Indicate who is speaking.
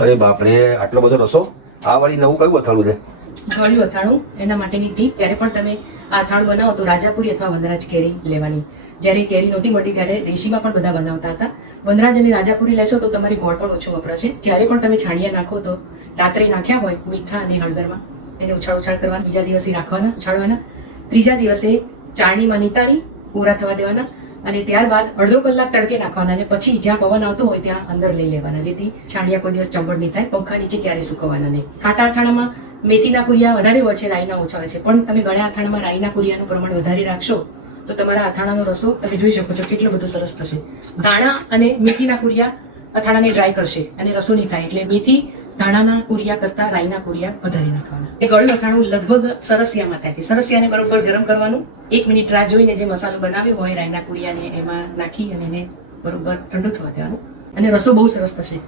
Speaker 1: અરે બાપરે, આટલો બધો રસો? આ વાળી નવું કયું અથાણું છે?
Speaker 2: ગળ્યું અથાણું. એના માટેની ટીપ ત્યારે પણ તમે આ અથાણું બનાવો તો રાજાપુરી અથવા વનરાજ કેરી લેવાની. જ્યારે કેરી નહોતી મળતી ત્યારે દેશીમાં પણ બધા બનાવતા હતા. વનરાજ અને રાજાપુરી લેશો તો તમારી ગોળ પણ ઓછો વપરાશે. જ્યારે પણ તમે છાણિયા નાખો તો રાત્રે નાખ્યા હોય મીઠા અને હળદરમાં. એને ઉછાળ ઉછાળ કરવા બીજા દિવસે રાખવાના, ઉછાળવાના. ત્રીજા દિવસે ચાળણીમાં નીતારી પૂરા થવા દેવાના. અને ત્યારબાદ અડધો કલાક તડકે નાખવાના અને પછી જ્યાં પવન આવતો હોય ત્યાં અંદર લઈ લેવાના. જેથી છાણિયા કોઈ દિવસ ચંબળ નહીં થાય, પંખા નીચે ક્યારે સુકવવાના નહીં. ખાટા અથાણામાં મેથીના કુરિયા વધારે હોય છે, રાઈના ઓછા હોય છે. પણ તમે ગળ્યા અથાણામાં રાઈના કુરિયાનું પ્રમાણ વધારે રાખશો, તો તમારા અથાણાનો રસો તમે જોઈ શકો છો કેટલો બધો સરસ થશે. ધાણા અને મેથીના કુરિયા અથાણાને ડ્રાય કરશે અને રસો નહીં થાય. એટલે મેથી ધાણાના કુરિયા કરતા રાઈના કુરિયા વધારે નાખવાના. એ ગળ્યું અથાણું લગભગ સરસિયામાં થાય છે. સરસિયાને બરોબર ગરમ કરવાનું. એક મિનિટ રાહ જોઈને જે મસાલો બનાવ્યો હોય રાઈના કુરિયાને એમાં નાખી અને એને બરોબર ઠંડુ થવા દેવાનું. અને રસો બહુ સરસ થશે.